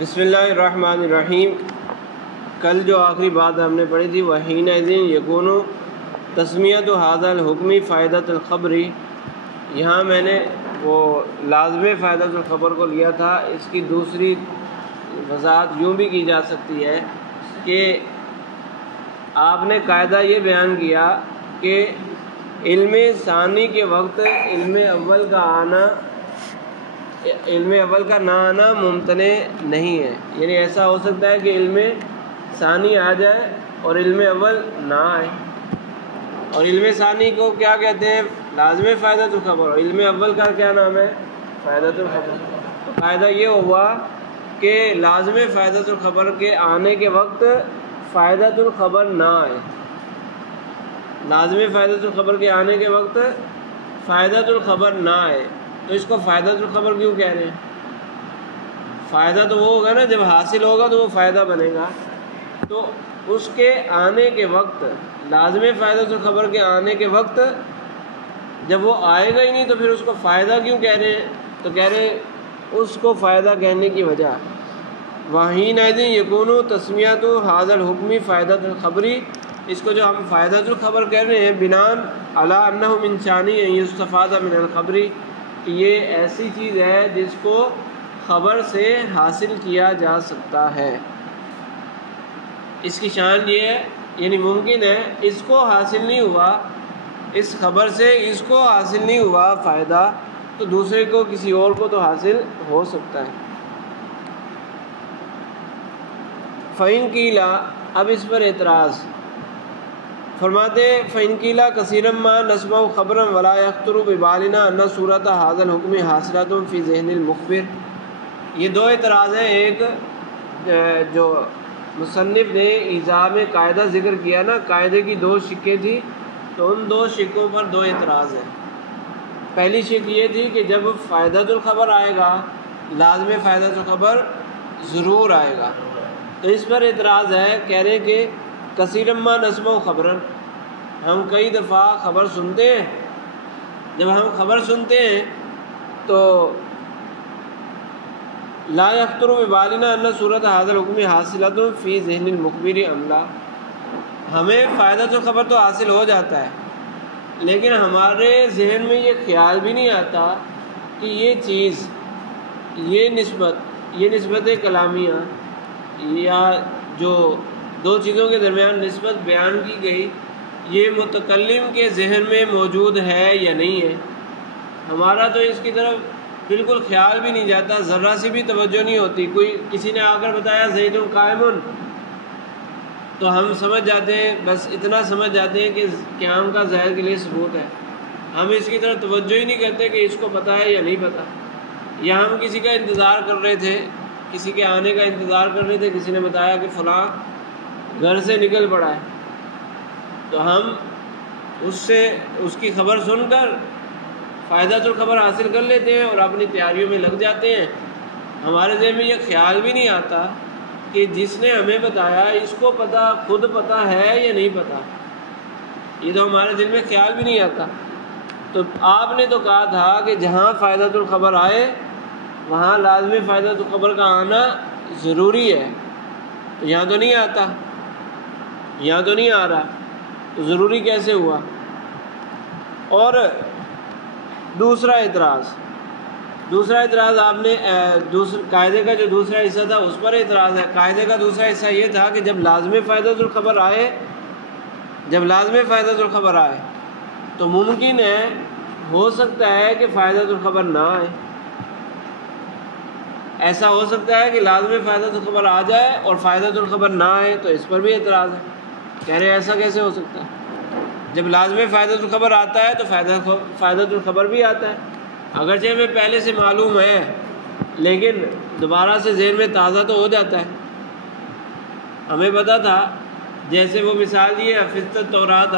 بسم اللہ الرحمن الرحیم۔ کل جو آخری بات ہم نے پڑھی تھی وحینئذ یکون تسمیۃ ھذا الحکم فائدۃ الخبر، یہاں میں نے وہ لازم فائدۃ الخبر کو لیا تھا۔ اس کی دوسری وضاحت یوں بھی کی جا سکتی ہے کہ آپ نے قاعدہ یہ بیان کیا کہ علم ثانی کے وقت علم اول کا نہ آنا ممتنع نہیں ہے، یعنی ایسا ہو سکتا ہے کہ علم ثانی آ جائے اور علم اول نہ آئے، اور علم ثانی کو کیا کہتے ہیں؟ لازم فائدۃ الخبر، اور علم اول کا کیا نام ہے؟ فائدۃ الخبر۔ تو قاعدہ یہ ہوا کہ لازم فائدۃ الخبر کے آنے کے وقت فائدۃ الخبر نہ آئے، لازم فائدۃ الخبر کے آنے کے وقت فائدۃ الخبر نہ آئے، تو اس کو فائدۃ الخبر کیوں کہہ رہے ہیں؟ فائدہ تو وہ ہوگا نا، جب حاصل ہوگا تو وہ فائدہ بنے گا، تو اس کے آنے کے وقت لازم فائدۃ الخبر کے آنے کے وقت جب وہ آئے گا ہی نہیں تو پھر اس کو فائدہ کیوں کہہ رہے ہیں؟ تو کہہ رہے ہیں اس کو فائدہ کہنے کی وجہ وحینئذ یکون تسمیۃ ھذا الحکم فائدۃ الخبر، اس کو جو ہم فائدۃ الخبر کہہ رہے ہیں بناء علی انہ من شأنہ ان یستفاد من الخبر، کہ یہ ایسی چیز ہے جس کو خبر سے حاصل کیا جا سکتا ہے، اس کی شان یہ ہے، یعنی ممکن ہے اس کو حاصل نہیں ہوا، اس خبر سے اس کو حاصل نہیں ہوا فائدہ، تو دوسرے کو کسی اور کو تو حاصل ہو سکتا ہے۔ فَإِن قِيلَ، اب اس پر اعتراض فرماتے فَإِن قِيلَ كَثِيرًا مَا نَسْمَعُ خَبْرًا وَلَا يَخْطُرُ بِبَالِنَا أَنَّ صُورَةَ هَذَا الْحُكْمِ حَاصِلَةٌ فِي ذِهْنِ الْمُخْبِرِ۔ یہ دو اعتراض ہیں، ایک جو مصنف نے ایضاح میں قاعدہ ذکر کیا نا، قاعدے کی دو شقیں تھی، تو ان دو شقوں پر دو اعتراض ہیں۔ پہلی شق یہ تھی کہ جب فائدۃ الخبر آئے گا لازم فائدۃ الخبر ضرور آئے گا، تو اس پر اعتراض ہے، کہہ رہے کہ کثیرا ما نسمع خبرا، ہم کئی دفعہ خبر سنتے ہیں، جب ہم خبر سنتے ہیں تو لا یخطر ببالنا ان صورت ھذا الحکم حاصلۃ فی ذہن المخبر ام لا، ہمیں فائدۃ الخبر تو حاصل ہو جاتا ہے لیکن ہمارے ذہن میں یہ خیال بھی نہیں آتا کہ یہ چیز، یہ نسبت کلامیہ یا جو دو چیزوں کے درمیان نسبت بیان کی گئی، یہ متکلم کے ذہن میں موجود ہے یا نہیں ہے۔ ہمارا تو اس کی طرف بالکل خیال بھی نہیں جاتا، ذرا سی بھی توجہ نہیں ہوتی۔ کوئی کسی نے آ کر بتایا زید قائم، تو ہم سمجھ جاتے ہیں، بس اتنا سمجھ جاتے ہیں کہ قیام کا ظاہر کے لیے ثبوت ہے، ہم اس کی طرف توجہ ہی نہیں کرتے کہ اس کو پتہ ہے یا نہیں پتہ۔ یا ہم کسی کا انتظار کر رہے تھے، کسی کے آنے کا انتظار کر رہے تھے، کسی نے بتایا کہ فلاں گھر سے نکل پڑا ہے، تو ہم اس کی خبر سن کر فائدۃ الخبر حاصل کر لیتے ہیں اور اپنی تیاریوں میں لگ جاتے ہیں۔ ہمارے ذہن میں یہ خیال بھی نہیں آتا کہ جس نے ہمیں بتایا اس کو خود پتہ ہے یا نہیں پتہ، یہ تو ہمارے دل میں خیال بھی نہیں آتا۔ تو آپ نے تو کہا تھا کہ جہاں فائدۃ الخبر آئے وہاں لازمی فائدۃ الخبر کا آنا ضروری ہے، تو یہاں تو نہیں آتا، یہاں تو نہیں آ رہا، تو ضروری کیسے ہوا؟ اور دوسرا اعتراض آپ نے قاعدے کا جو دوسرا حصہ تھا اس پر اعتراض ہے۔ قاعدے کا دوسرا حصہ یہ تھا کہ جب لازم فائدۃ الخبر آئے تو ممکن ہے، ہو سکتا ہے کہ فائدۃ الخبر نہ آئے، ایسا ہو سکتا ہے کہ لازم فائدۃ الخبر آ جائے اور فائدۃ الخبر نہ آئے، تو اس پر بھی اعتراض ہے، کہہ رہے ہیں ایسا کیسے ہو سکتا ہے؟ جب لازم فائدۃ الخبر آتا ہے تو فائدۃ الخبر بھی آتا ہے، اگرچہ ہمیں پہلے سے معلوم ہے لیکن دوبارہ سے ذہن میں تازہ تو ہو جاتا ہے۔ ہمیں پتہ تھا، جیسے وہ مثال دی ہے حفظت التوراۃ،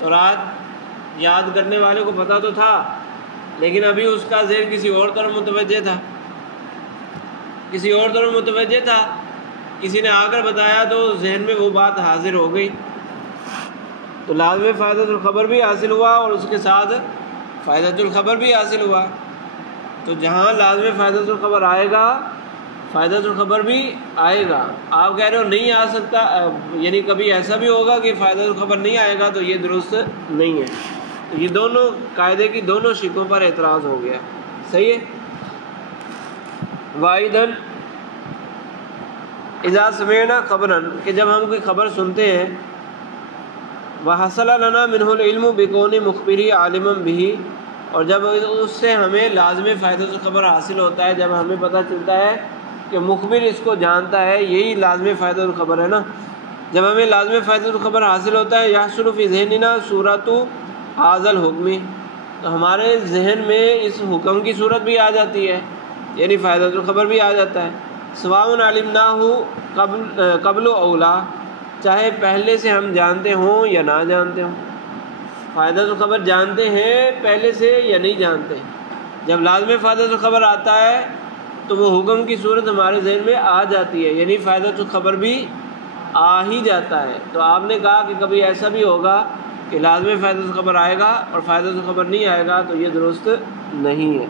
تورات یاد کرنے والے کو پتہ تو تھا لیکن ابھی اس کا ذہن کسی اور طرف متوجہ تھا، کسی نے آ کر بتایا تو ذہن میں وہ بات حاضر ہو گئی، تو لازم فائدۃ الخبر بھی حاصل ہوا اور اس کے ساتھ فائدۃ الخبر بھی حاصل ہوا۔ تو جہاں لازم فائدۃ الخبر آئے گا فائدۃ الخبر بھی آئے گا. آپ کہہ رہے ہو نہیں آ سکتا، یعنی کبھی ایسا بھی ہوگا کہ فائدۃ الخبر نہیں آئے گا، تو یہ درست نہیں ہے. یہ دونوں قاعدے کی دونوں شقوں پر اعتراض ہو گیا. صحیح ہے. وائدن اذا سمعنا خبرا، کہ جب ہم کوئی خبر سنتے ہیں، وحصل لنا منہ العلم بکون مخبری عالما به، اور جب اس سے ہمیں لازم فائدۃ الخبر حاصل ہوتا ہے، جب ہمیں پتہ چلتا ہے کہ مخبر اس کو جانتا ہے، یہی لازم فائدۃ الخبر ہے نا. جب ہمیں لازم فائدۃ الخبر حاصل ہوتا ہے، یحصل فی ذہننا صورت ھذا الحکم، تو ہمارے ذہن میں اس حکم کی صورت بھی آ جاتی ہے، یعنی فائدۃ الخبر بھی آ جاتا ہے. سواء علمناہ قبل اولا، چاہے پہلے سے ہم جانتے ہوں یا نہ جانتے ہوں. فائدۃ الخبر جانتے ہیں پہلے سے یا نہیں جانتے. جب لازم فائدۃ الخبر آتا ہے تو وہ حکم کی صورت ہمارے ذہن میں آ جاتی ہے، یعنی فائدۃ الخبر بھی آ ہی جاتا ہے. تو آپ نے کہا کہ کبھی ایسا بھی ہوگا کہ لازم فائدۃ الخبر آئے گا اور فائدۃ الخبر نہیں آئے گا، تو یہ درست نہیں ہے.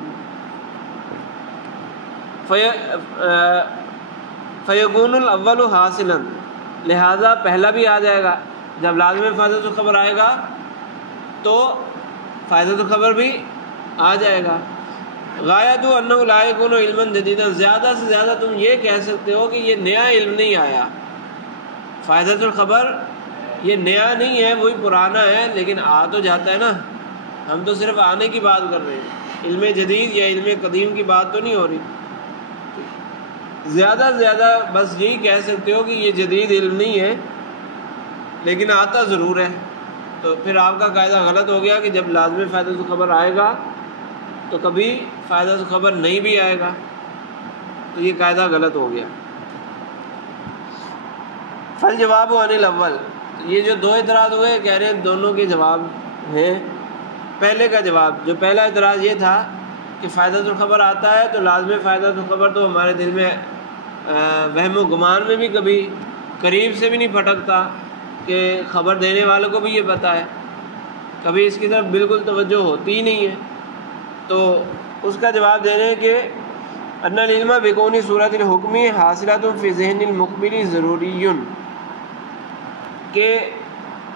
فیکون الاول حاصلا، لہذا پہلا بھی آ جائے گا. جب لازم فائدۃ الخبر آئے گا تو فائدۃ الخبر بھی آ جائے گا. غایت انہ لا یکون علما جدیدا، زیادہ سے زیادہ تم یہ کہہ سکتے ہو کہ یہ نیا علم نہیں آیا. فائدۃ الخبر یہ نیا نہیں ہے، وہی پرانا ہے، لیکن آ تو جاتا ہے نا. ہم تو صرف آنے کی بات کر رہے ہیں، علم جدید یا علم قدیم کی بات تو نہیں ہو رہی. زیادہ سے زیادہ بس یہی کہہ سکتے ہو کہ یہ جدید علم نہیں ہے، لیکن آتا ضرور ہے. تو پھر آپ کا قاعدہ غلط ہو گیا کہ جب لازم فائدۃ الخبر آئے گا تو کبھی فائدۃ الخبر نہیں بھی آئے گا، تو یہ قاعدہ غلط ہو گیا. فالجواب عن الاول، یہ جو دو اعتراض ہوئے کہہ رہے ہیں دونوں کے جواب ہیں. پہلے کا جواب، جو پہلا اعتراض یہ تھا کہ فائدۃ الخبر آتا ہے تو لازم فائدۃ الخبر تو ہمارے دل میں وہم و گمان میں بھی کبھی قریب سے بھی نہیں پھٹکتا کہ خبر دینے والوں کو بھی یہ پتہ ہے، کبھی اس کی طرف بالکل توجہ ہوتی ہی نہیں ہے. تو اس کا جواب دے رہے ہیں کہ ان العلم بکون صورت الحکم حاصلۃ فی ذہن المخبر ضروری، کہ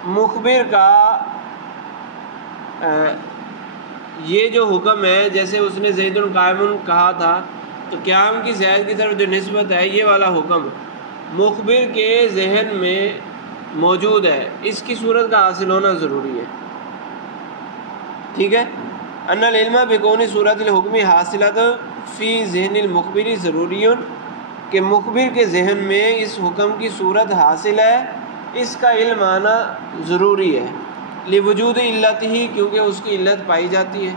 مخبر کا یہ جو حکم ہے، جیسے اس نے زید قائم کہا تھا، تو قیام کی زید کی طرف جو نسبت ہے، یہ والا حکم مخبر کے ذہن میں موجود ہے، اس کی صورت کا حاصل ہونا ضروری ہے. ٹھیک ہے. ان العلم بکون صورت الحکم حاصلۃ فی ذہن المخبر ضروری، کہ مخبر کے ذہن میں اس حکم کی صورت حاصل ہے، اس کا علم آنا ضروری ہے. لوجود علت ہی، کیونکہ اس کی علت پائی جاتی ہے.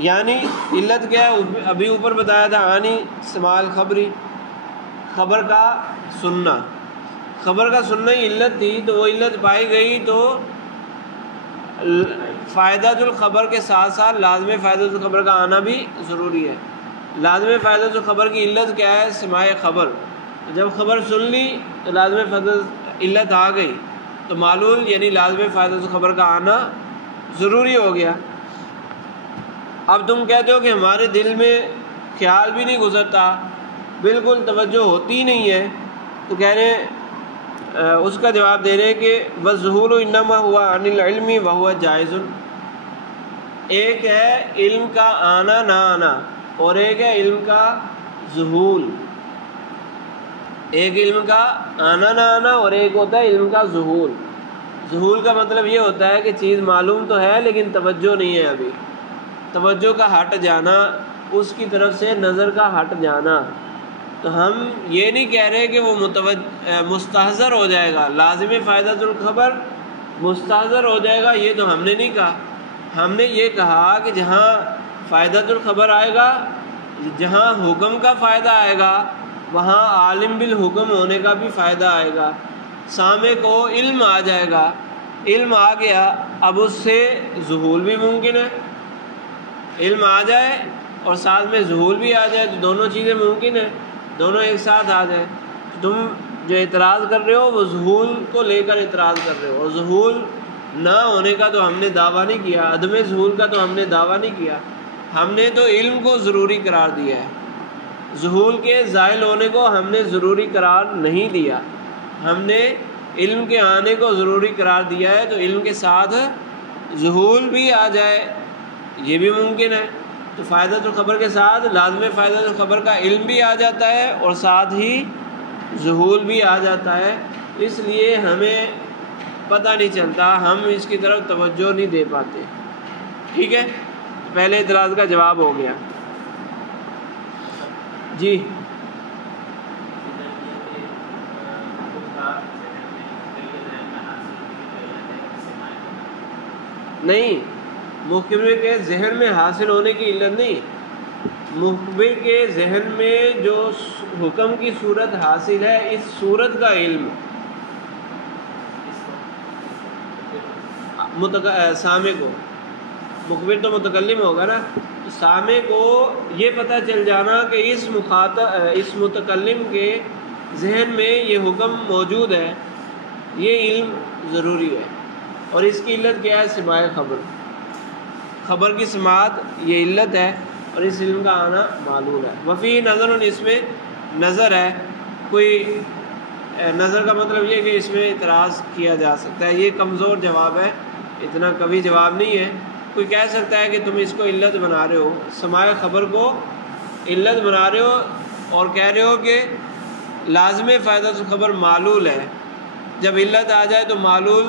یعنی علت کیا ہے؟ ابھی اوپر بتایا تھا، آنی سماع خبری، خبر کا سننا. خبر کا سننا ہی علت تھی، تو وہ علت پائی گئی تو فائدۃ الخبر کے ساتھ ساتھ لازم فائدۃ الخبر کا آنا بھی ضروری ہے. لازم فائدۃ الخبر کی علت کیا ہے؟ سماع خبر. جب خبر سن لی تو لازم فائدۃ علت آ گئی، تو معلول یعنی لازم فائدۃ الخبر کا آنا ضروری ہو گیا. اب تم کہتے ہو کہ ہمارے دل میں خیال بھی نہیں گزرتا، بالکل توجہ ہوتی ہی نہیں ہے، تو کہہ رہے ہیں اس کا جواب دے رہے ہیں کہ والظہور انما ہوا عن العلم وہو جائز. ایک ہے علم کا آنا نہ آنا، اور ایک ہے علم کا ظہور. ایک علم کا آنا نہ آنا اور ایک ہوتا ہے علم کا ظہور. ظہور کا مطلب یہ ہوتا ہے کہ چیز معلوم تو ہے لیکن توجہ نہیں ہے، ابھی توجہ کا ہٹ جانا، اس کی طرف سے نظر کا ہٹ جانا. تو ہم یہ نہیں کہہ رہے کہ وہ مستحضر ہو جائے گا، لازم فائدۃ الخبر مستحضر ہو جائے گا، یہ تو ہم نے نہیں کہا. ہم نے یہ کہا کہ جہاں فائدۃ الخبر آئے گا، جہاں حکم کا فائدہ آئے گا، وہاں عالم بالحکم ہونے کا بھی فائدہ آئے گا. سامع کو علم آ جائے گا، علم آ گیا، اب اس سے ظہور بھی ممکن ہے. علم آ جائے اور ساتھ میں ظہور بھی آ جائے تو دونوں چیزیں ممکن ہیں، دونوں ایک ساتھ آ جائیں. تم جو اعتراض کر رہے ہو وہ ظہور کو لے کر اعتراض کر رہے ہو، اور ظہور نہ ہونے کا تو ہم نے دعویٰ نہیں کیا، عدم ظہور کا تو ہم نے دعویٰ نہیں کیا. ہم نے تو علم کو ضروری قرار دیا ہے. ظہور کے زائل ہونے کو ہم نے ضروری قرار نہیں دیا، ہم نے علم کے آنے کو ضروری قرار دیا ہے، تو علم کے ساتھ ظہور بھی آ جائے یہ بھی ممکن ہے۔ تو فائدۃ الخبر کے ساتھ لازم فائدۃ الخبر کا علم بھی آ جاتا ہے اور ساتھ ہی ظہور بھی آ جاتا ہے، اس لیے ہمیں پتہ نہیں چلتا، ہم اس کی طرف توجہ نہیں دے پاتے۔ ٹھیک ہے، پہلے اعتراض کا جواب ہو گیا۔ جی نہیں، مخبر کے ذہن میں حاصل ہونے کی علت نہیں، مخبر کے ذہن میں جو حکم کی صورت حاصل ہے اس صورت کا علم سامع کو، مخبر تو متکلم ہوگا نا، سامع کو یہ پتہ چل جانا کہ اس متکلم کے ذہن میں یہ حکم موجود ہے، یہ علم ضروری ہے۔ اور اس کی علت کیا ہے؟ سماع خبر، خبر کی سماعت یہ علت ہے اور اس علم کا آنا معلوم ہے۔ وفی نظر، اس میں نظر ہے، کوئی نظر کا مطلب یہ کہ اس میں اعتراض کیا جا سکتا ہے، یہ کمزور جواب ہے، اتنا قوی جواب نہیں ہے۔ کوئی کہہ سکتا ہے کہ تم اس کو علت بنا رہے ہو، سماع خبر کو علت بنا رہے ہو اور کہہ رہے ہو کہ لازم فائدۃ الخبر معلول ہے، جب علت آ جائے تو معلول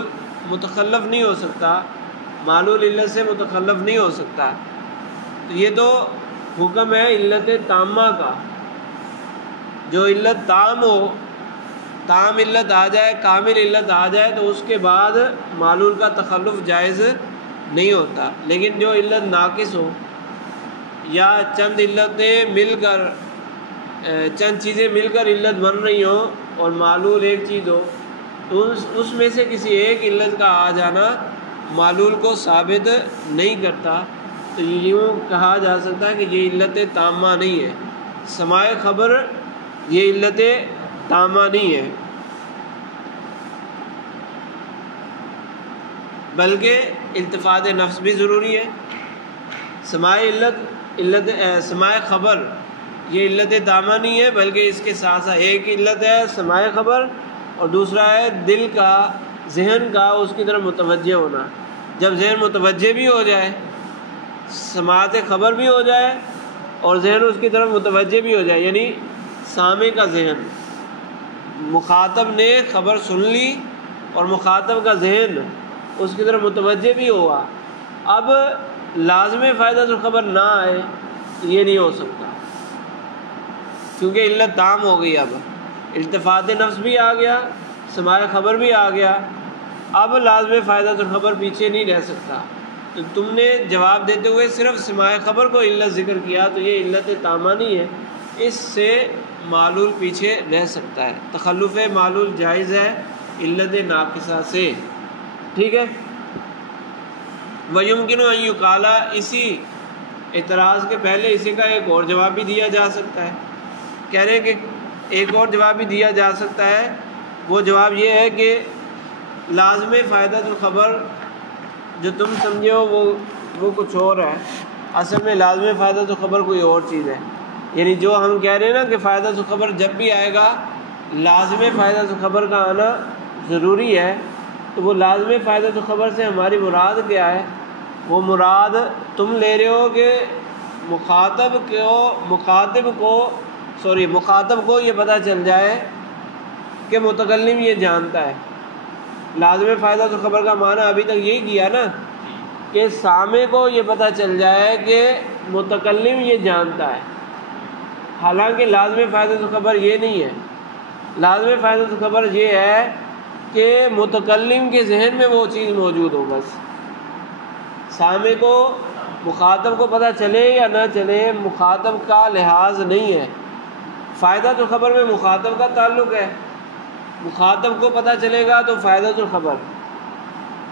متخلف نہیں ہو سکتا، معلول علت سے متخلف نہیں ہو سکتا، تو یہ تو حکم ہے علت تامہ کا، جو علت تام ہو، تام علت آ جائے، کامل علت آ جائے تو اس کے بعد معلول کا تخلف جائز نہیں ہوتا۔ لیکن جو علت ناقص ہو یا چند علتیں مل کر، چند چیزیں مل کر علت بن رہی ہوں اور معلول ایک چیز ہو، تو اس میں سے کسی ایک علت کا آ جانا معلول کو ثابت نہیں کرتا، تو یوں کہا جا سکتا ہے کہ یہ علت تامہ نہیں ہے، سماع خبر یہ علت تامہ نہیں ہے، بلکہ التفات نفس بھی ضروری ہے۔ سماع خبر یہ علت تامہ نہیں ہے، بلکہ اس کے ساتھ ساتھ ایک علت ہے سماع خبر اور دوسرا ہے دل کا، ذہن کا اس کی طرف متوجہ ہونا۔ جب ذہن متوجہ بھی ہو جائے، سماعت خبر بھی ہو جائے اور ذہن اس کی طرف متوجہ بھی ہو جائے، یعنی سامع کا ذہن، مخاطب نے خبر سن لی اور مخاطب کا ذہن اس کی طرف متوجہ بھی ہوا، اب لازم فائدۃ الخبر نہ آئے یہ نہیں ہو سکتا، کیونکہ علت تام ہو گئی، اب التفات نفس بھی آ گیا، سماع خبر بھی آ گیا، اب لازم فائدۃ الخبر پیچھے نہیں رہ سکتا۔ تو تم نے جواب دیتے ہوئے صرف سماع خبر کو علت ذکر کیا، تو یہ علت تامہ نہیں ہے، اس سے معلول پیچھے رہ سکتا ہے، تخلف معلول جائز ہے علت ناقصہ سے۔ ٹھیک ہے، وَيُمْكِنُ أَن يُقَالَ، اسی اعتراض کے پہلے اسی کا ایک اور جواب بھی دیا جا سکتا ہے، کہہ رہے ہیں کہ ایک اور جواب بھی دیا جا سکتا ہے، وہ جواب یہ ہے کہ لازم فائدۃ الخبر جو تم سمجھے ہو وہ کچھ اور ہے، اصل میں لازم فائدۃ الخبر کوئی اور چیز ہے، یعنی جو ہم کہہ رہے ہیں نا کہ فائدۃ الخبر جب بھی آئے گا لازم فائدۃ الخبر کا آنا ضروری ہے، تو وہ لازم فائدۃ الخبر سے ہماری مراد کیا ہے؟ وہ مراد تم لے رہے ہو کہ مخاطب کو یہ پتہ چل جائے کہ متکلم یہ جانتا ہے۔ لازم فائدۃ الخبر کا معنی ابھی تک یہی کیا نا کہ سامع کو یہ پتہ چل جائے کہ متکلم یہ جانتا ہے، حالانکہ لازم فائدۃ الخبر یہ نہیں ہے، لازم فائدۃ الخبر یہ ہے کہ متکلم کے ذہن میں وہ چیز موجود ہو، بس سامع کو، مخاطب کو پتہ چلے یا نہ چلے مخاطب کا لحاظ نہیں ہے، فائدۃ الخبر میں مخاطب کا تعلق ہے، مخاطب کو پتہ چلے گا تو فائدۃ الخبر،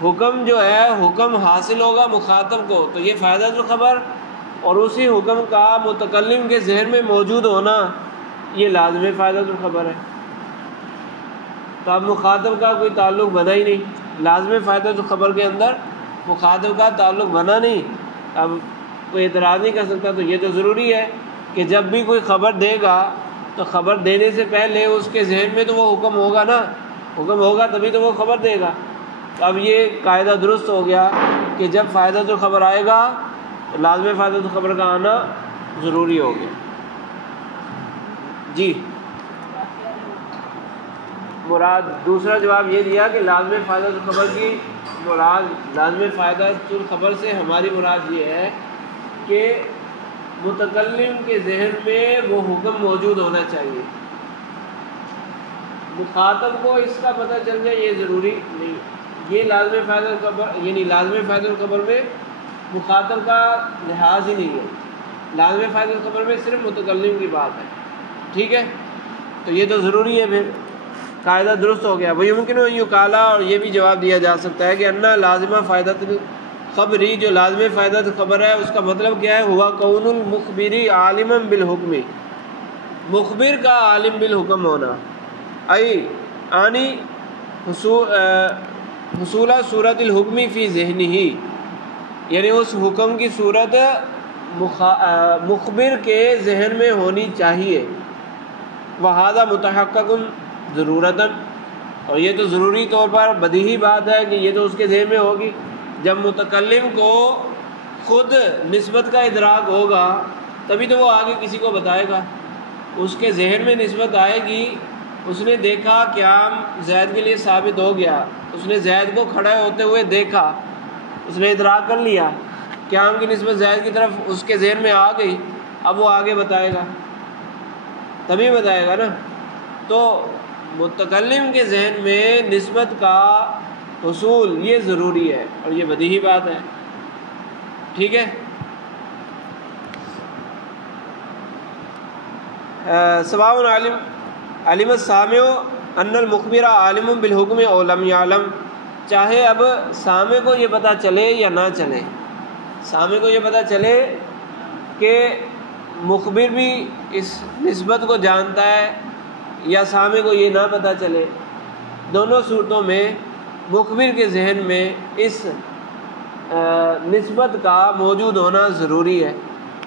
حکم جو ہے حکم حاصل ہوگا مخاطب کو تو یہ فائدۃ الخبر، اور اسی حکم کا متکلم کے ذہن میں موجود ہونا یہ لازم فائدۃ الخبر ہے۔ تو اب مخاطب کا کوئی تعلق بنا ہی نہیں، لازم فائدۃ الخبر کے اندر مخاطب کا تعلق بنا نہیں، اب کوئی اعتراض نہیں کر سکتا، تو یہ تو ضروری ہے کہ جب بھی کوئی خبر دے گا تو خبر دینے سے پہلے اس کے ذہن میں تو وہ حکم ہوگا نا، حکم ہوگا تبھی تو وہ خبر دے گا۔ اب یہ قاعدہ درست ہو گیا کہ جب فائدہ تو خبر آئے گا تو لازم فائدہ تو خبر کا آنا ضروری ہو گیا۔ جی مراد دوسرا جواب یہ دیا کہ لازم فائدہ خبر کی مراد، لازم فائدہ خبر سے ہماری مراد یہ ہے کہ متکلم کے ذہن میں وہ حکم موجود ہونا چاہیے، مخاطب کو اس کا پتہ چل جائے یہ ضروری نہیں۔ یہ لازم فائدہ خبر یعنی لازم فائدہ خبر میں مخاطب کا لحاظ ہی نہیں ہے، لازم فائدہ خبر میں صرف متکلم کی بات ہے، ٹھیک ہے؟ تو یہ تو ضروری ہے، پھر قاعدہ درست ہو گیا۔ وہی ممکن ہے یوں کالا، اور یہ بھی جواب دیا جا سکتا ہے کہ انا لازمہ فائدہ خبری، جو لازم فائدہ خبر ہے اس کا مطلب کیا ہے؟ ہوا کون المخبری عالما بالحکم، مخبر کا عالم بالحکم ہونا، ای آنی حصول صورت الحکم فی ذہنہ، یعنی اس حکم کی صورت مخبر کے ذہن میں ہونی چاہیے۔ وہذا متحقق ضرورتاً، اور یہ تو ضروری طور پر بدیہی بات ہے کہ یہ تو اس کے ذہن میں ہوگی۔ جب متکلم کو خود نسبت کا ادراک ہوگا تبھی تو وہ آگے کسی کو بتائے گا، اس کے ذہن میں نسبت آئے گی۔ اس نے دیکھا قیام زید کے لیے ثابت ہو گیا، اس نے زید کو کھڑے ہوتے ہوئے دیکھا، اس نے ادراک کر لیا، قیام کی نسبت زید کی طرف اس کے ذہن میں آ گئی، اب وہ آگے بتائے گا، تبھی بتائے گا نا۔ تو متکلم کے ذہن میں نسبت کا حصول یہ ضروری ہے، اور یہ بدیہی بات ہے، ٹھیک ہے؟ سواء علم السامع ان المخبر عالم بالحکم او لم یعلم، چاہے اب سامع کو یہ پتہ چلے یا نہ چلے، سامع کو یہ پتہ چلے کہ مخبر بھی اس نسبت کو جانتا ہے یا سامع کو یہ نہ پتہ چلے، دونوں صورتوں میں مخبر کے ذہن میں اس نسبت کا موجود ہونا ضروری ہے۔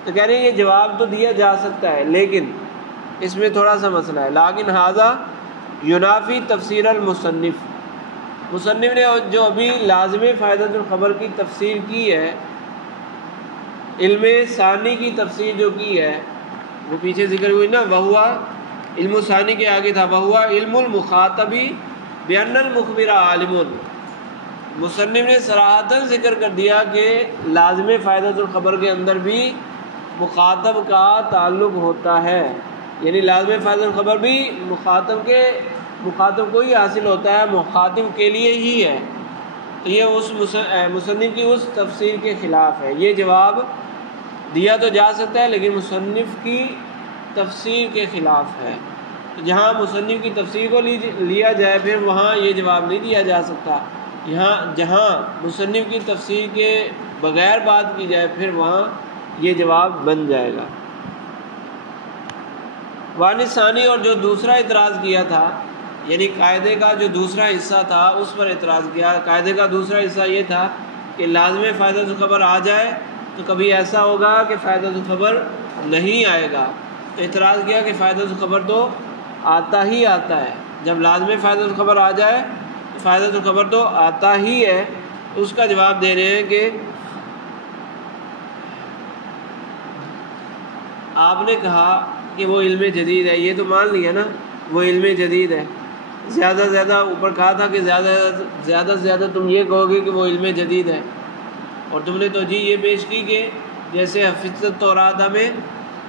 تو کہہ رہے ہیں یہ جواب تو دیا جا سکتا ہے، لیکن اس میں تھوڑا سا مسئلہ ہے، لیکن ھذا ینافی تفسیر المصنف، مصنف نے جو ابھی لازم فائدۃ الخبر کی تفسیر کی ہے، علم ثانی کی تفسیر جو کی ہے وہ پیچھے ذکر ہوئی نا، وہوا علم ثانی کے آگے تھا، وہوا علم المخاطب بأن المخبر عالم، مصنف نے صراحتاً ذکر کر دیا کہ لازم فائدۃ الخبر کے اندر بھی مخاطب کا تعلق ہوتا ہے، یعنی لازم فائدۃ الخبر بھی مخاطب کو ہی حاصل ہوتا ہے، مخاطب کے لیے ہی ہے۔ تو یہ اس مصنف کی اس تفسیر کے خلاف ہے، یہ جواب دیا تو جا سکتا ہے لیکن مصنف کی تفسیر کے خلاف ہے۔ جہاں مصنف کی تفسیر کو لیا جائے پھر وہاں یہ جواب نہیں دیا جا سکتا، یہاں جہاں مصنف کی تفسیر کے بغیر بات کی جائے پھر وہاں یہ جواب بن جائے گا۔ وانی ثانی، اور جو دوسرا اعتراض کیا تھا، یعنی قاعدے کا جو دوسرا حصہ تھا اس پر اعتراض کیا۔ قاعدے کا دوسرا حصہ یہ تھا کہ لازم فائدۃ الخبر آ جائے تو کبھی ایسا ہوگا کہ فائدۃ الخبر نہیں آئے گا، تو اعتراض کیا کہ فائدۃ الخبر تو آتا ہی آتا ہے، جب لازم فائدۃ الخبر آ جائے تو فائدۃ الخبر تو آتا ہی ہے۔ اس کا جواب دے رہے ہیں کہ آپ نے کہا کہ وہ علم جدید ہے، یہ تو مان لیا نا وہ علم جدید ہے، زیادہ سے زیادہ اوپر کہا تھا کہ زیادہ سے زیادہ تم یہ کہو گے کہ وہ علم جدید ہے، اور تم نے توجیہ یہ پیش کی کہ جیسے حفظ التوراۃ میں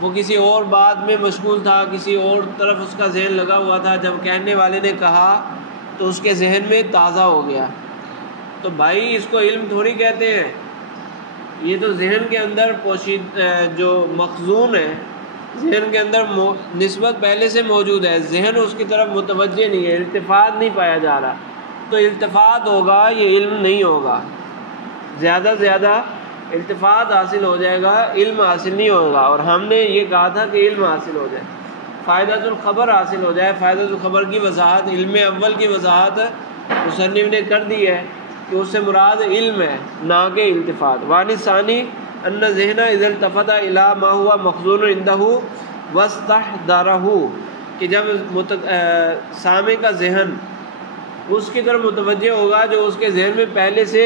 وہ کسی اور بات میں مشغول تھا، کسی اور طرف اس کا ذہن لگا ہوا تھا، جب کہنے والے نے کہا تو اس کے ذہن میں تازہ ہو گیا۔ تو بھائی اس کو علم تھوڑی کہتے ہیں، یہ تو ذہن کے اندر جو مخزون ہے، ذہن کے اندر نسبت پہلے سے موجود ہے، ذہن اس کی طرف متوجہ نہیں ہے، التفات نہیں پایا جا رہا، تو التفات ہوگا یہ علم نہیں ہوگا، زیادہ سے زیادہ التفات حاصل ہو جائے گا، علم حاصل نہیں ہوگا۔ اور ہم نے یہ کہا تھا کہ علم حاصل ہو جائے، فائدۃ الخبر حاصل ہو جائے۔ فائدۃ الخبر کی وضاحت، علم اول کی وضاحت مصنف نے کر دی ہے کہ اس سے مراد علم ہے نہ کہ التفات۔ وانی ثانی، ان ذہن اذا التفت الی ما هو مخزون عنده واستحضره، کہ جب سامع کا ذہن اس کی طرف متوجہ ہوگا جو اس کے ذہن میں پہلے سے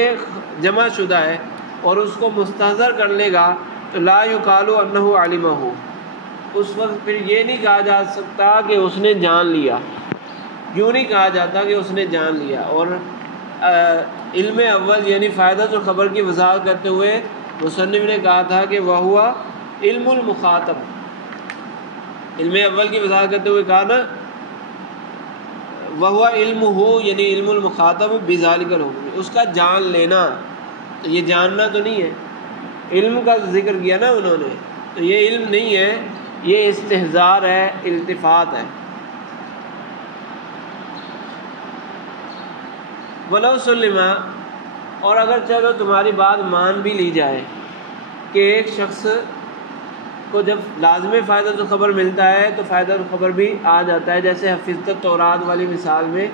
جمع شدہ ہے اور اس کو مستحضر کر لے گا، تو لا یقال انہ علمہ، اس وقت پھر یہ نہیں کہا جا سکتا کہ اس نے جان لیا، یوں نہیں کہا جاتا کہ اس نے جان لیا۔ اور علم اول یعنی فائدہ جو خبر کی وضاحت کرتے ہوئے مصنف نے کہا تھا کہ وہ علم المخاطب، علم اول کی وضاحت کرتے ہوئے کہا نا وہ علم ہو یعنی علم المخاطب بذالک الحکم، اس کا جان لینا، تو یہ جاننا تو نہیں ہے، علم کا ذکر کیا نا انہوں نے، تو یہ علم نہیں ہے، یہ استحضار ہے، التفات ہے۔ ولو سلما، اور اگر چلو تمہاری بات مان بھی لی جائے کہ ایک شخص کو جب لازم فائدہ تو خبر ملتا ہے تو فائدہ تو خبر بھی آ جاتا ہے، جیسے حفظت التورات والی مثال میں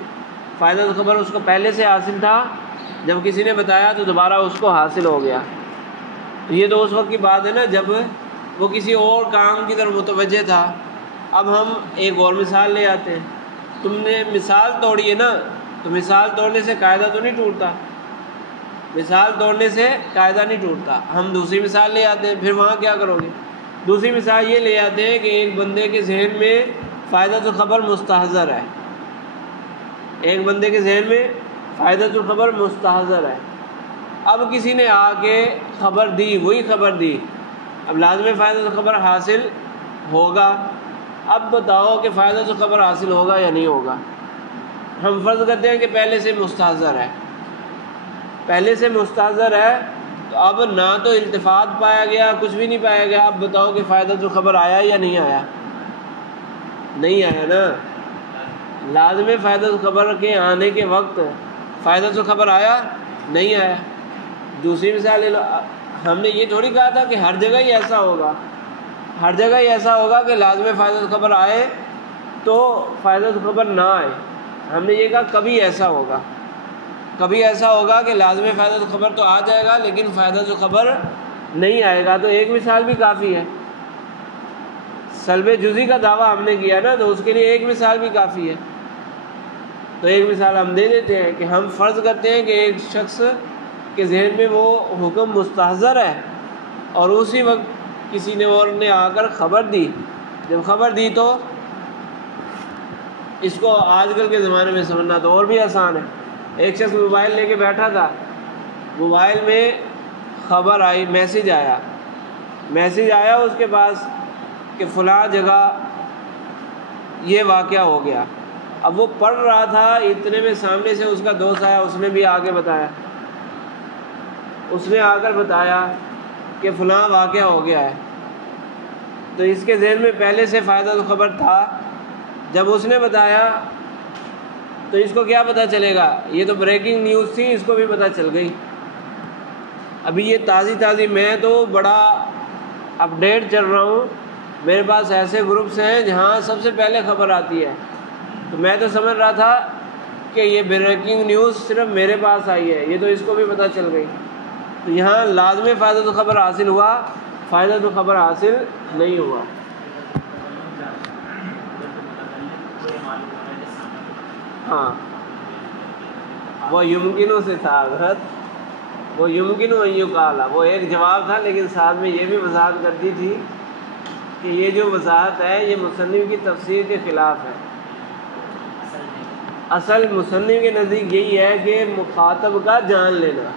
فائدہ تو خبر اس کو پہلے سے حاصل تھا، جب کسی نے بتایا تو دوبارہ اس کو حاصل ہو گیا۔ یہ تو اس وقت کی بات ہے نا جب وہ کسی اور کام کی طرف متوجہ تھا۔ اب ہم ایک اور مثال لے آتے ہیں، تم نے مثال توڑی ہے نا، تو مثال توڑنے سے قاعدہ تو نہیں ٹوٹتا، مثال توڑنے سے قاعدہ نہیں ٹوٹتا۔ ہم دوسری مثال لے آتے ہیں، پھر وہاں کیا کرو گے؟ دوسری مثال یہ لے آتے ہیں کہ ایک بندے کے ذہن میں فائدہ تو خبر مستحضر ہے، ایک بندے کے ذہن میں فائدہ تو خبر مستحضر ہے، اب کسی نے آ کے خبر دی، وہی خبر دی، اب لازم فائدہ تو خبر حاصل ہوگا۔ اب بتاؤ کہ فائدہ تو خبر حاصل ہوگا یا نہیں ہوگا؟ ہم فرض کرتے ہیں کہ پہلے سے مستحضر ہے، پہلے سے مستحضر ہے، تو اب نہ تو التفات پایا گیا، کچھ بھی نہیں پایا گیا، اب بتاؤ کہ فائدہ تو خبر آیا یا نہیں آیا؟ نہیں آیا نا۔ لازم فائدہ تو خبر کے آنے کے وقت فائدہ تو خبر آیا نہیں آیا۔ دوسری مثال لے لو، ہم نے یہ تھوڑی کہا تھا کہ ہر جگہ ہی ایسا ہوگا، ہر جگہ ہی ایسا ہوگا کہ لازم فائدہ تو خبر آئے تو فائدہ تو خبر نہ آئے۔ ہم نے یہ کہا کبھی ایسا ہوگا، کبھی ایسا ہوگا کہ لازم فائدہ تو خبر تو آ جائے گا لیکن فائدہ تو خبر نہیں آئے گا، تو ایک مثال بھی کافی ہے۔ سلب جزئی کا دعویٰ ہم نے کیا نا، تو اس کے لیے ایک مثال بھی کافی ہے، تو ایک مثال ہم دے دیتے ہیں کہ ہم فرض کرتے ہیں کہ ایک شخص کے ذہن میں وہ حکم مستحضر ہے اور اسی وقت کسی نے اور نے آ کر خبر دی، جب خبر دی تو اس کو آج کل کے زمانے میں سمجھنا تو اور بھی آسان ہے۔ ایک شخص موبائل لے کے بیٹھا تھا، موبائل میں خبر آئی، میسیج آیا اس کے پاس کہ فلاں جگہ یہ واقعہ ہو گیا۔ اب وہ پڑھ رہا تھا، اتنے میں سامنے سے اس کا دوست آیا، اس نے بھی آگے بتایا، اس نے آ کر بتایا کہ فلاں واقعہ ہو گیا ہے، تو اس کے ذہن میں پہلے سے فائدہ تو خبر تھا، جب اس نے بتایا تو اس کو کیا پتہ چلے گا؟ یہ تو بریکنگ نیوز تھی، اس کو بھی پتہ چل گئی۔ ابھی یہ تازی میں تو بڑا اپڈیٹ چل رہا ہوں، میرے پاس ایسے گروپس ہیں جہاں سب سے پہلے خبر آتی ہے، تو میں تو سمجھ رہا تھا کہ یہ بریکنگ نیوز صرف میرے پاس آئی ہے، یہ تو اس کو بھی پتہ چل گئی۔ تو یہاں لازم فائدہ تو خبر حاصل ہوا، فائدہ تو خبر حاصل نہیں ہوا۔ ہاں وہ یمکنوں سے تھا حضرت، وہ یمکن ان یقال، وہ ایک جواب تھا، لیکن ساتھ میں یہ بھی وضاحت کر دی تھی کہ یہ جو وضاحت ہے یہ مصنف کی تفسیر کے خلاف ہے۔ اصل مصنف کے نزدیک یہی ہے کہ مخاطب کا جان لینا،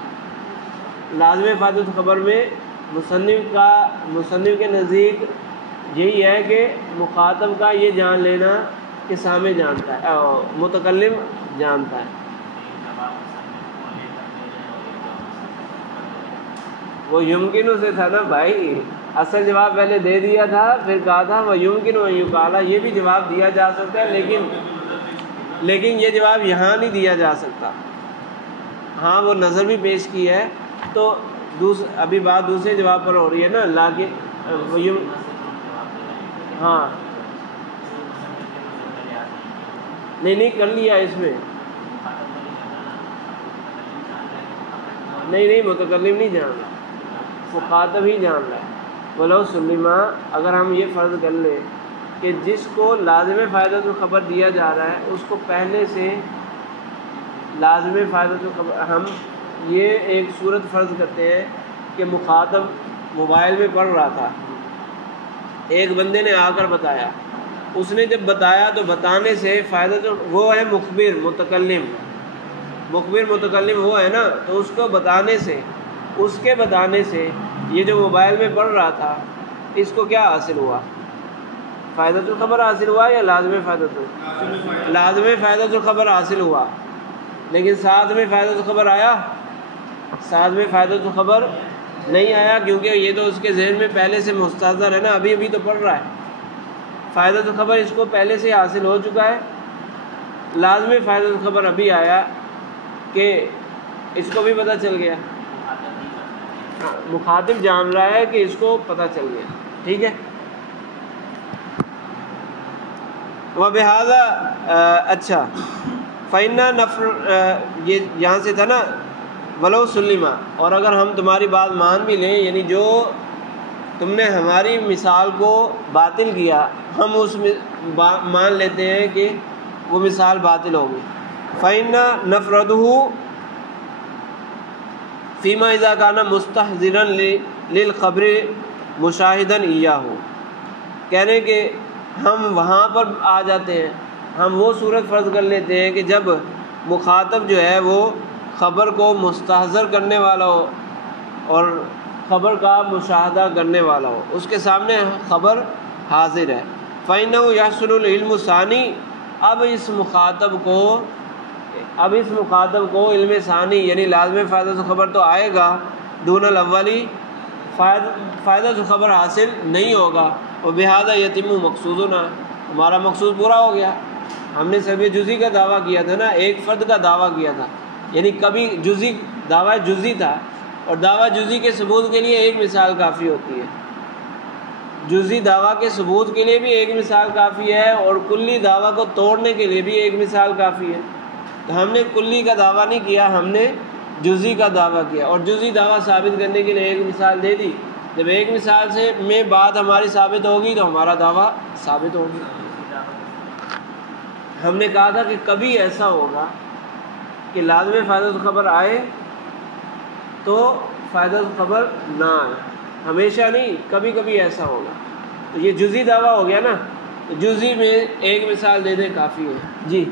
لازم فائدہ خبر میں مصنف کے نزدیک یہی ہے کہ مخاطب کا یہ جان لینا کہ سامع جانتا ہے، متکلم جانتا ہے۔ وہ یمکنوں سے تھا نا بھائی، اصل جواب پہلے دے دیا تھا، پھر کہا تھا وہ یمکن و یقال، یہ بھی جواب دیا جا سکتا ہے لیکن یہ جواب یہاں نہیں دیا جا سکتا۔ ہاں وہ نظر بھی پیش کی ہے، تو ابھی بات دوسرے جواب پر ہو رہی ہے نا، لیکن ہاں نہیں کر لیا اس میں، نہیں متکلم نہیں جانا، مخاطب ہی جان رہا ہے۔ ولو سلما، اگر ہم یہ فرض کر لیں کہ جس کو لازم فائدۃ الخبر دیا جا رہا ہے اس کو پہلے سے لازم فائدۃ الخبر، ہم یہ ایک صورت فرض کرتے ہیں کہ مخاطب موبائل میں پڑھ رہا تھا، ایک بندے نے آ کر بتایا، اس نے جب بتایا تو بتانے سے فائدہ وہ ہے مخبر متکلم، مخبر متکلم وہ ہے نا، تو اس کو بتانے سے، اس کے بتانے سے یہ جو موبائل میں پڑھ رہا تھا اس کو کیا حاصل ہوا؟ فائدۃ الخبر حاصل ہوا یا لازم فائدۃ؟ لازم فائدۃ الخبر حاصل ہوا، لیکن ساتھ میں فائدۃ الخبر آیا؟ ساتھ میں فائدۃ الخبر نہیں آیا، کیونکہ یہ تو اس کے ذہن میں پہلے سے مستحضر ہے نا، ابھی ابھی تو پڑھ رہا ہے۔ فائدۃ الخبر اس کو پہلے سے حاصل ہو چکا ہے، لازم فائدۃ الخبر ابھی آیا کہ اس کو بھی پتہ چل گیا، مخاطب جان رہا ہے کہ اس کو پتہ چل گیا، ٹھیک ہے۔ وبہذا اچھا فإن نفر، یہ یہاں سے تھا نا ولو سلما، اور اگر ہم تمہاری بات مان بھی لیں، یعنی جو تم نے ہماری مثال کو باطل کیا ہم اس میں مان لیتے ہیں کہ وہ مثال باطل ہوگی۔ فإن نفرده فيما إذا كان مستحضرا للخبر مشاهدا إياه، کہنے کہ ہم وہاں پر آ جاتے ہیں، ہم وہ صورت فرض کر لیتے ہیں کہ جب مخاطب جو ہے وہ خبر کو مستحضر کرنے والا ہو اور خبر کا مشاہدہ کرنے والا ہو، اس کے سامنے خبر حاضر ہے۔ فإنه يحصل العلم الثانی، اب اس مخاطب کو علم ثانی یعنی لازم فائدۃ الخبر تو آئے گا، دون الاولی فائدۃ الخبر حاصل نہیں ہوگا، وبہذا یتم مقصودنا، ہمارا مقصود پورا ہو گیا۔ ہم نے سب جزی کا دعویٰ کیا تھا نا، ایک فرد کا دعویٰ کیا تھا، یعنی کبھی جزی دعویٰ جزی تھا، اور دعویٰ جزی کے ثبوت کے لیے ایک مثال کافی ہوتی ہے، جزی دعویٰ کے ثبوت کے لیے بھی ایک مثال کافی ہے، اور کلی دعویٰ کو توڑنے کے لیے بھی ایک مثال کافی ہے۔ تو ہم نے کلی کا دعویٰ نہیں کیا، ہم نے جزی کا دعویٰ کیا، اور جزی دعویٰ ثابت کرنے کے لیے ایک مثال دے دی۔ جب ایک مثال سے میں بات ہماری ثابت ہوگی تو ہمارا دعویٰ ثابت ہوگی۔ ہم نے کہا تھا کہ کبھی ایسا ہوگا کہ لازم فائدۃ الخبر آئے تو فائدۃ الخبر نہ آئے، ہمیشہ نہیں، کبھی کبھی ایسا ہوگا۔ تو یہ جزی دعویٰ ہو گیا نا، جزی میں ایک مثال دے دیں کافی ہے۔ جی